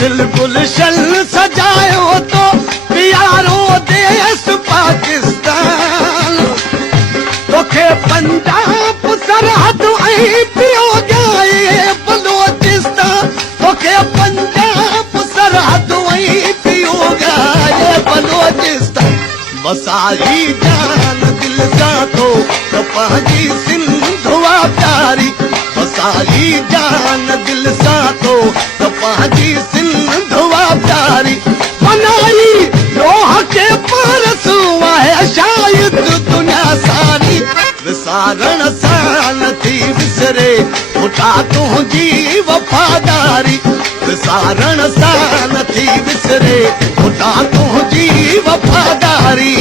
दिल गुलशन सजायो तो प्यारो देश पाकिस्तान तोखे पंजाब सरहद ऐं पियो ॻाए बलोचिस्तान तोखे पंजाब सरहद ऐं पियो ॻाए बलोचिस्तान वसाई जान दिल सां तो त पंहिंजी सिंधुआ प्यारी वसाई जान दिल सां तो त पंहिंजी सिंधुआ प्यारी मनाई लोह के पारसू आहे शायद दुनिया सारी विसारण सां नथी विसरे पुटा तुंहिंजी वफ़ादारी विसारण सां नथी विसरे पुटा तुंहिंजी वफ़ादारी